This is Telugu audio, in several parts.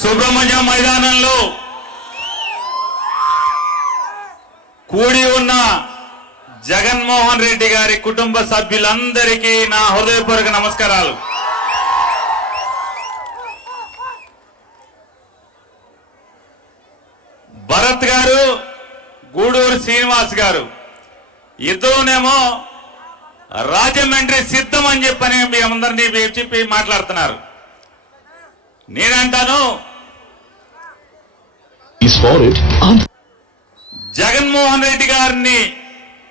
సుబ్రహ్మణ్య మైదానంలో కూడి ఉన్న జగన్మోహన్ రెడ్డి గారి కుటుంబ సభ్యులందరికీ నా హృదయపూర్వక నమస్కారాలు. భరత్ గారు, గూడూరు శ్రీనివాస్ గారు ఇద్దరునేమో రాజమండ్రి సిద్ధం అని చెప్పని మీ అందరినీ చెప్పి మాట్లాడుతున్నారు. నేనంటాను జగన్మోహన్ రెడ్డి గారిని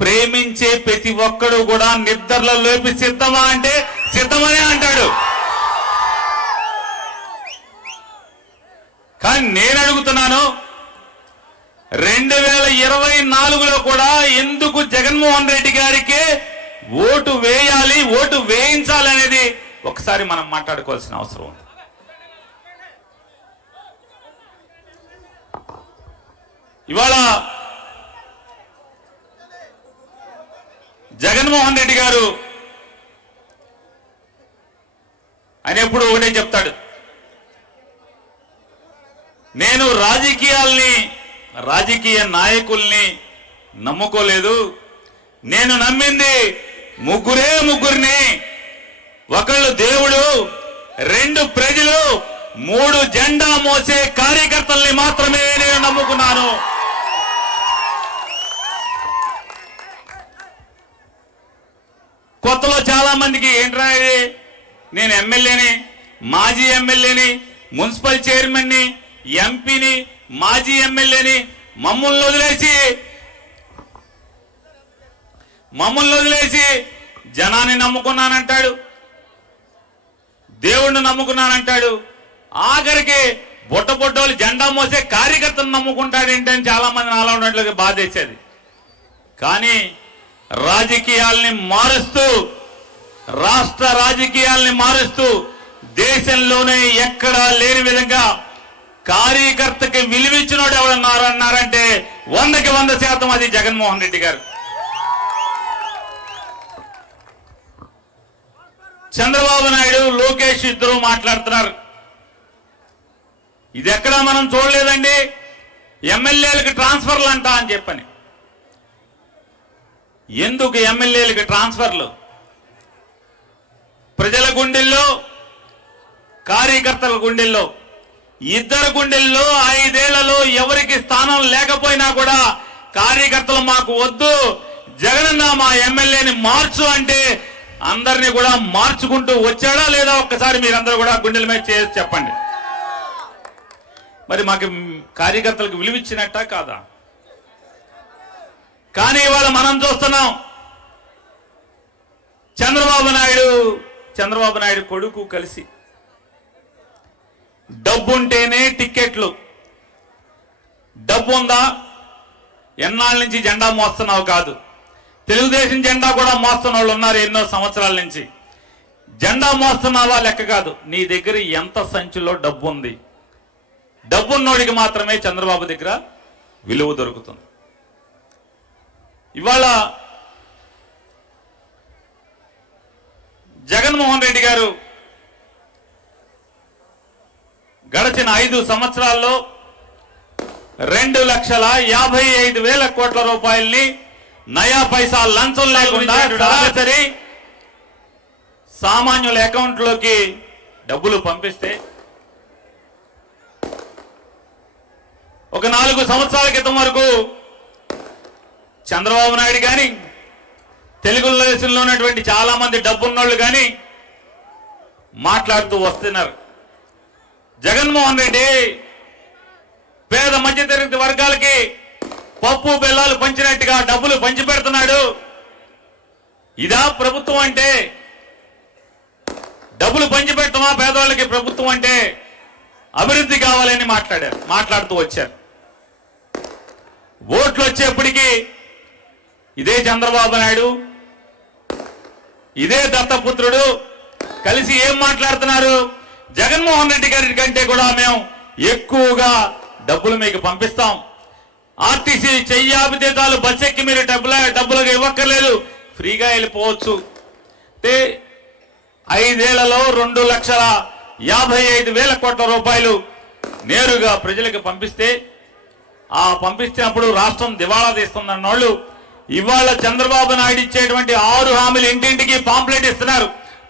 ప్రేమించే ప్రతి ఒక్కడు కూడా నిద్రలో లేపి సిద్ధమా అంటే సిద్ధమనే అంటాడు. కానీ నేను అడుగుతున్నాను, 2024లో కూడా ఎందుకు జగన్మోహన్ రెడ్డి గారికి ఓటు వేయాలి, ఓటు వేయించాలనేది ఒకసారి మనం మాట్లాడుకోవాల్సిన అవసరం ఉంది. ఇవాళ జగన్మోహన్ రెడ్డి గారు ఆయన ఎప్పుడు ఒకటే చెప్తాడు, నేను రాజకీయ నాయకుల్ని నమ్ముకోలేదు, నేను నమ్మింది ముగ్గురిని, ఒకళ్ళు దేవుడు, 2 ప్రజలు, 3 జెండా మోసే కార్యకర్తల్ని మాత్రమే నేను నమ్ముకున్నాను. కొత్తలో చాలా మందికి ఏంట్రా నేను ఎమ్మెల్యేని, మాజీ ఎమ్మెల్యేని, మున్సిపల్ చైర్మన్ని, ఎంపీని, మాజీ ఎమ్మెల్యేని మమ్మల్ని వదిలేసి జనాన్ని నమ్ముకున్నానంటాడు, దేవుణ్ణి నమ్ముకున్నానంటాడు, ఆఖరికి బొట్టబొట్టోళ్ళు జెండా మోసే కార్యకర్తను నమ్ముకుంటాడేంటని చాలా మంది నాలో ఉన్నట్లుగా బాధేసేది. కానీ రాజకీయాల్ని మారుస్తూ, రాష్ట్ర రాజకీయాల్ని మారుస్తూ దేశంలోనే ఎక్కడా లేని విధంగా కార్యకర్తకి విలువిచ్చినోడు ఎవరన్నారంటే 100కి 100% అది జగన్మోహన్ రెడ్డి గారు. చంద్రబాబు నాయుడు, లోకేష్ ఇద్దరు మాట్లాడుతున్నారు. ఇది ఎక్కడా మనం చూడలేదండి, ఎమ్మెల్యేలకు ట్రాన్స్ఫర్లు అంటా అని చెప్పని. ఎందుకు ఎమ్మెల్యేలకు ట్రాన్స్ఫర్లు? ప్రజల గుండెల్లో, కార్యకర్తల గుండెల్లో, ఇద్దరు గుండెల్లో 5 ఏళ్లలో ఎవరికి స్థానం లేకపోయినా కూడా కార్యకర్తలు మాకు వద్దు, జగనన్న మా ఎమ్మెల్యేని మార్చు అంటే అందరినీ కూడా మార్చుకుంటూ వచ్చాడా లేదా ఒక్కసారి మీరందరూ కూడా గుండెల మీద చేసి చెప్పండి. మరి మాకు కార్యకర్తలకు విలువిచ్చినట్టా కాదా? కానీ ఇవాళ మనం చూస్తున్నాం, చంద్రబాబు నాయుడు కొడుకు కలిసి డబ్బుంటేనే టిక్కెట్లు, డబ్బు ఉందా, ఎన్నాళ్ళ నుంచి జెండా మోస్తున్నావు కాదు, తెలుగుదేశం జెండా కూడా మోస్తున్న వాళ్ళు ఉన్నారు ఎన్నో సంవత్సరాల నుంచి. జెండా మోస్తున్నావా లెక్క కాదు, నీ దగ్గర ఎంత సంచిలో డబ్బు ఉంది, డబ్బున్నోడికి మాత్రమే చంద్రబాబు దగ్గర విలువ దొరుకుతుంది. ఇవాళ జగన్మోహన్ రెడ్డి గారు గడిచిన 5 సంవత్సరాల్లో 2,55,000 కోట్ల రూపాయల్ని నయా పైసా లంచం లేకుండా సరాసరి సామాన్యుల అకౌంట్లోకి డబ్బులు పంపిస్తే, ఒక 4 సంవత్సరాల క్రితం వరకు చంద్రబాబు నాయుడు కానీ, తెలుగుదేశంలో ఉన్నటువంటి చాలా మంది డబ్బున్నోళ్ళు కానీ మాట్లాడుతూ వస్తున్నారు. జగన్మోహన్ రెడ్డి పేద మధ్యతరగతి వర్గాలకి పప్పు బెల్లాలు పంచినట్టుగా డబ్బులు పంచి పెడుతున్నాడు. ఇదా ప్రభుత్వం అంటే? డబ్బులు పంచిపెట్టమా పేదవాళ్ళకి ప్రభుత్వం అంటే? అభివృద్ధి కావాలని మాట్లాడుతూ వచ్చారు. ఓట్లు వచ్చేప్పటికీ ఇదే చంద్రబాబు నాయుడు, ఇదే దత్తపుత్రుడు కలిసి ఏం మాట్లాడుతున్నారు? జగన్మోహన్ రెడ్డి గారి కంటే కూడా మేము ఎక్కువగా డబ్బులు మీకు పంపిస్తాం, ఆర్టీసీ చెయ్యాపితే చాలు, బస్ ఎక్కి మీరు డబ్బులుగా ఇవ్వక్కర్లేదు, ఫ్రీగా వెళ్ళిపోవచ్చు. 5 ఏళ్లలో 2,55,000 కోట్ల రూపాయలు నేరుగా ప్రజలకు పంపిస్తే ఆ పంపించినప్పుడు రాష్ట్రం దివాళా తీస్తుందన్న వాళ్ళు ఇవాళ చంద్రబాబు నాయుడు ఇచ్చేటువంటి 6 హామీలు ఇంటింటికి పాంప్లెట్ ఇస్తున్నారు.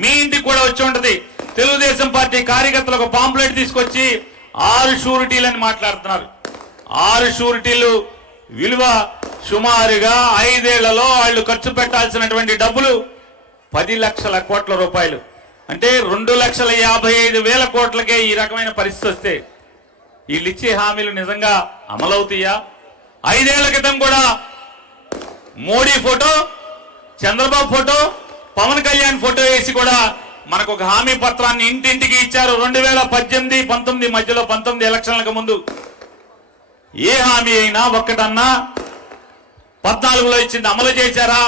మీ ఇంటికి కూడా వచ్చి ఉంటది. తెలుగుదేశం పార్టీ కార్యకర్తలు ఒక పాంప్లెట్ తీసుకొచ్చి 6 షూరిటీలని మాట్లాడుతున్నారు. 6 షూరిటీలు విలువ సుమారుగా 5 ఏళ్లలో వాళ్ళు ఖర్చు పెట్టాల్సినటువంటి డబ్బులు 10 లక్షల కోట్ల రూపాయలు. అంటే 2,55,000 కోట్లకే ఈ రకమైన పరిస్థితి వస్తే వీళ్ళు ఇచ్చే హామీలు నిజంగా అమలవుతాయా? 5 ఏళ్ల క్రితం కూడా Modi photo, Chandrababu photo, Pawan Kalyan photo వేసి కూడా మనకు ఒక హామీ పత్రాన్ని ఇంటింటికి ఇచ్చారు. 2018-19 మధ్యలో 19 ఎలక్షన్లకు ముందు ఏ హామీ అయినా ఒక్కటన్నా 14లో ఇచ్చింది అమలు చేశారా?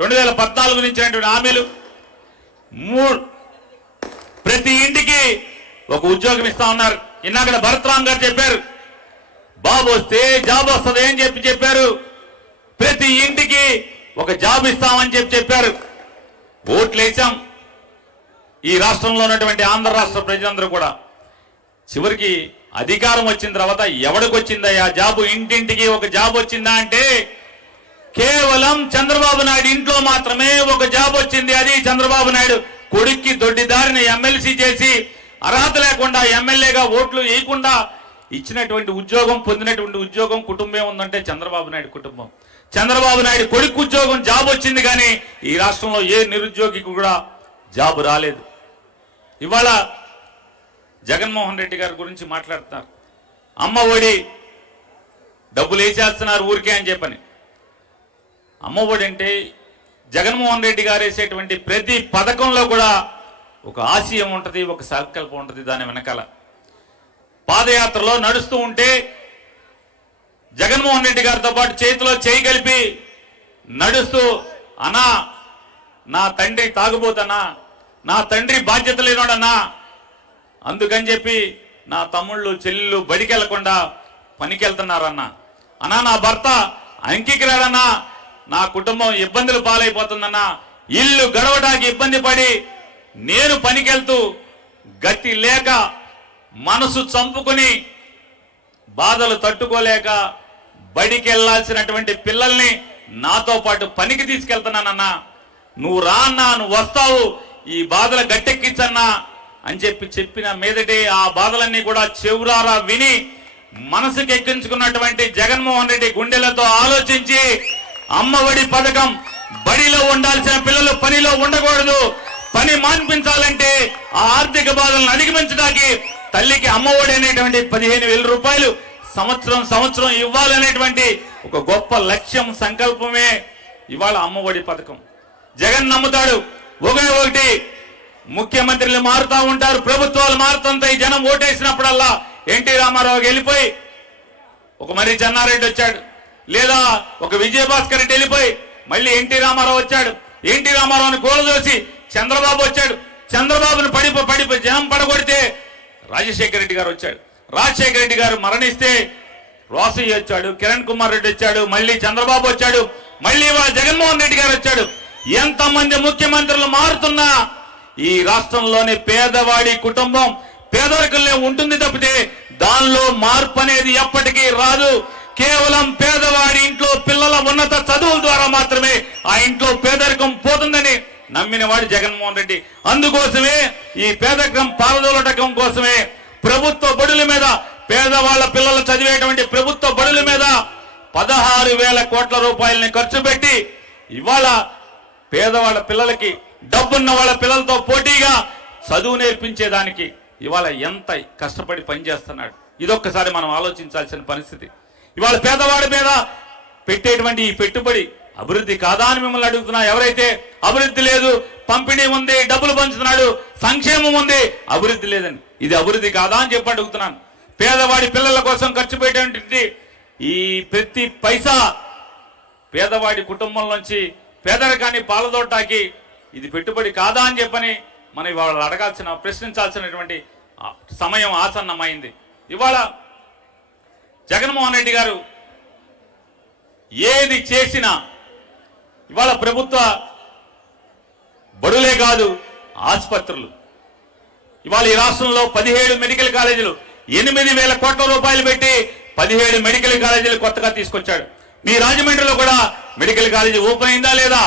2014 నుంచి ఇచ్చినటువంటి హామీలు ప్రతి ఇంటికి ఒక ఉద్యోగం ఇస్తా ఉన్నారు. ఇన్నాక భరత్రామ్ గారు చెప్పారు, బాబు వస్తే జాబ్ వస్తుంది అని చెప్పారు. ప్రతి ఇంటికి ఒక జాబ్ ఇస్తామని చెప్పారు. ఓట్లు వేసాం. ఈ రాష్ట్రంలో ఉన్నటువంటి ఆంధ్ర రాష్ట్ర ప్రజలందరూ కూడా చివరికి అధికారం వచ్చిన తర్వాత ఎవడికి వచ్చిందయ్యా జాబు? ఇంటింటికి ఒక జాబ్ వచ్చిందా అంటే కేవలం చంద్రబాబు నాయుడు ఇంట్లో మాత్రమే ఒక జాబ్ వచ్చింది. అది చంద్రబాబు నాయుడు కొడుక్కి దొడ్డిదారిని ఎమ్మెల్సీ చేసి అర్హత లేకుండా ఎమ్మెల్యేగా ఓట్లు వేయకుండా ఇచ్చినటువంటి ఉద్యోగం, పొందినటువంటి ఉద్యోగం, కుటుంబం ఉందంటే చంద్రబాబు నాయుడు కుటుంబం. చంద్రబాబు నాయుడు కొడుకు ఉద్యోగం జాబ్ వచ్చింది, కానీ ఈ రాష్ట్రంలో ఏ నిరుద్యోగికి కూడా జాబ్ రాలేదు. ఇవాళ జగన్మోహన్ రెడ్డి గారి గురించి మాట్లాడుతున్నారు. అమ్మ ఒడి డబ్బులు వేసేస్తున్నారు ఊరికే అని చెప్పని. అమ్మ ఒడి అంటే జగన్మోహన్ రెడ్డి గారు వేసేటువంటి ప్రతి పథకంలో కూడా ఒక ఆశయం ఉంటుంది, ఒక సంకల్పం ఉంటుంది. దాని వెనకాల పాదయాత్రలో నడుస్తూ ఉంటే జగన్మోహన్ రెడ్డి గారితో పాటు చేతిలో చేయి కలిపి నడుస్తూ, అన్నా నా తండ్రి తాగుబోతన్నా, నా తండ్రి బాధ్యత లేనోడన్నా, అందుకని చెప్పి నా తమ్ముళ్ళు చెల్లెళ్ళు బడికెళ్లకుండా పనికెళ్తున్నారన్నా, అన్నా నా భర్త అంకికి రాడన్నా, నా కుటుంబం ఇబ్బందులు పాలైపోతుందన్నా, ఇల్లు గడవడానికి ఇబ్బంది పడి నేను పనికెళ్తూ గతి లేక మనసు చంపుకుని బాధలు తట్టుకోలేక బడికి వెళ్లాల్సినటువంటి పిల్లల్ని నాతో పాటు పనికి తీసుకెళ్తున్నానన్నా, నువ్వు రా అన్నా, నువ్వు వస్తావు, ఈ బాధలు గట్టెక్కించన్నా అని చెప్పిన మీదటే ఆ బాధలన్నీ కూడా చెవురారా విని మనసుకు ఎక్కించుకున్నటువంటి జగన్మోహన్ రెడ్డి గుండెలతో ఆలోచించి అమ్మఒడి పథకం, బడిలో ఉండాల్సిన పిల్లలు పనిలో ఉండకూడదు, పని మాన్పించాలంటే ఆ ఆర్థిక బాధలను అధిగమించడానికి తల్లికి అమ్మఒడి అనేటువంటి 15,000 రూపాయలు సంవత్సరం ఇవ్వాలనేటువంటి ఒక గొప్ప లక్ష్యం, సంకల్పమే ఇవాళ అమ్మఒడి పథకం. జగన్ నమ్ముతాడు ఒకటి, ముఖ్యమంత్రులు మారుతా ఉంటారు, ప్రభుత్వాలు మారుతుంటాయి, జనం ఓటేసినప్పుడల్లా ఎన్టీ రామారావుకి వెళ్ళిపోయి ఒక మర్రి చెన్నారెడ్డి వచ్చాడు, లేదా ఒక విజయభాస్కర్ రెడ్డి వెళ్ళిపోయి మళ్ళీ ఎన్టీ రామారావు వచ్చాడు, ఎన్టీ రామారావుని గోలదోసి చంద్రబాబు వచ్చాడు, చంద్రబాబును పడి జనం పడగొడితే రాజశేఖర రెడ్డి గారు వచ్చాడు, రాజశేఖర రెడ్డి గారు మరణిస్తే రోసయ్య వచ్చాడు, కిరణ్ కుమార్ రెడ్డి వచ్చాడు, మళ్ళీ చంద్రబాబు వచ్చాడు, మళ్ళీ జగన్మోహన్ రెడ్డి గారు వచ్చాడు. ఎంతమంది ముఖ్యమంత్రులు మారుతున్నా ఈ రాష్ట్రంలోని పేదవాడి కుటుంబం పేదరికంలో ఉంటుంది తప్పితే దానిలో మార్పు అనేది ఎప్పటికీ రాదు. కేవలం పేదవాడి ఇంట్లో పిల్లల ఉన్నత చదువుల ద్వారా మాత్రమే ఆ ఇంట్లో పేదరికం పోతుందని నమ్మిన వాడు జగన్మోహన్ రెడ్డి. అందుకోసమే ఈ పేదరికం పారదోలటం కోసమే ప్రభుత్వ బడుల మీద, పేదవాళ్ల పిల్లలు చదివేటువంటి ప్రభుత్వ బడుల మీద 16,000 కోట్ల రూపాయలని ఖర్చు పెట్టి ఇవాళ పేదవాళ్ల పిల్లలకి, డబ్బున్న వాళ్ళ పిల్లలతో పోటీగా చదువు నేర్పించేదానికి ఇవాళ ఎంత కష్టపడి పనిచేస్తున్నాడు. ఇదొక్కసారి మనం ఆలోచించాల్సిన పరిస్థితి. ఇవాళ పేదవాడి మీద పెట్టేటువంటి ఈ పెట్టుబడి అభివృద్ధి కాదా అని మిమ్మల్ని అడుగుతున్నా. ఎవరైతే అభివృద్ధి లేదు, పంపిణీ ఉంది, డబ్బులు పంచుతున్నాడు, సంక్షేమం ఉంది, అభివృద్ధి లేదని, ఇది అభివృద్ధి కాదా అని చెప్పి అడుగుతున్నాను. పేదవాడి పిల్లల కోసం ఖర్చు పెట్టేటువంటి ఈ ప్రతి పైసా పేదవాడి కుటుంబంలోంచి పేదరికాన్ని పాలదోటాకి ఇది పెట్టుబడి కాదా అని చెప్పని మనం ఇవాళ అడగాల్సిన, ప్రశ్నించాల్సినటువంటి సమయం ఆసన్నమైంది. ఇవాళ జగన్మోహన్ రెడ్డి గారు ఏది చేసినా ఇవాళ ప్రభుత్వ బడులే కాదు, ఆసుపత్రులు, ఇవాళ ఈ రాష్ట్రంలో 17 మెడికల్ కాలేజీలు, 8,000 కోట్ల రూపాయలు పెట్టి 17 మెడికల్ కాలేజీలు కొత్తగా తీసుకొచ్చాడు. మీ రాజమండ్రిలో కూడా మెడికల్ కాలేజీ ఓపెన్ అయిందా లేదా?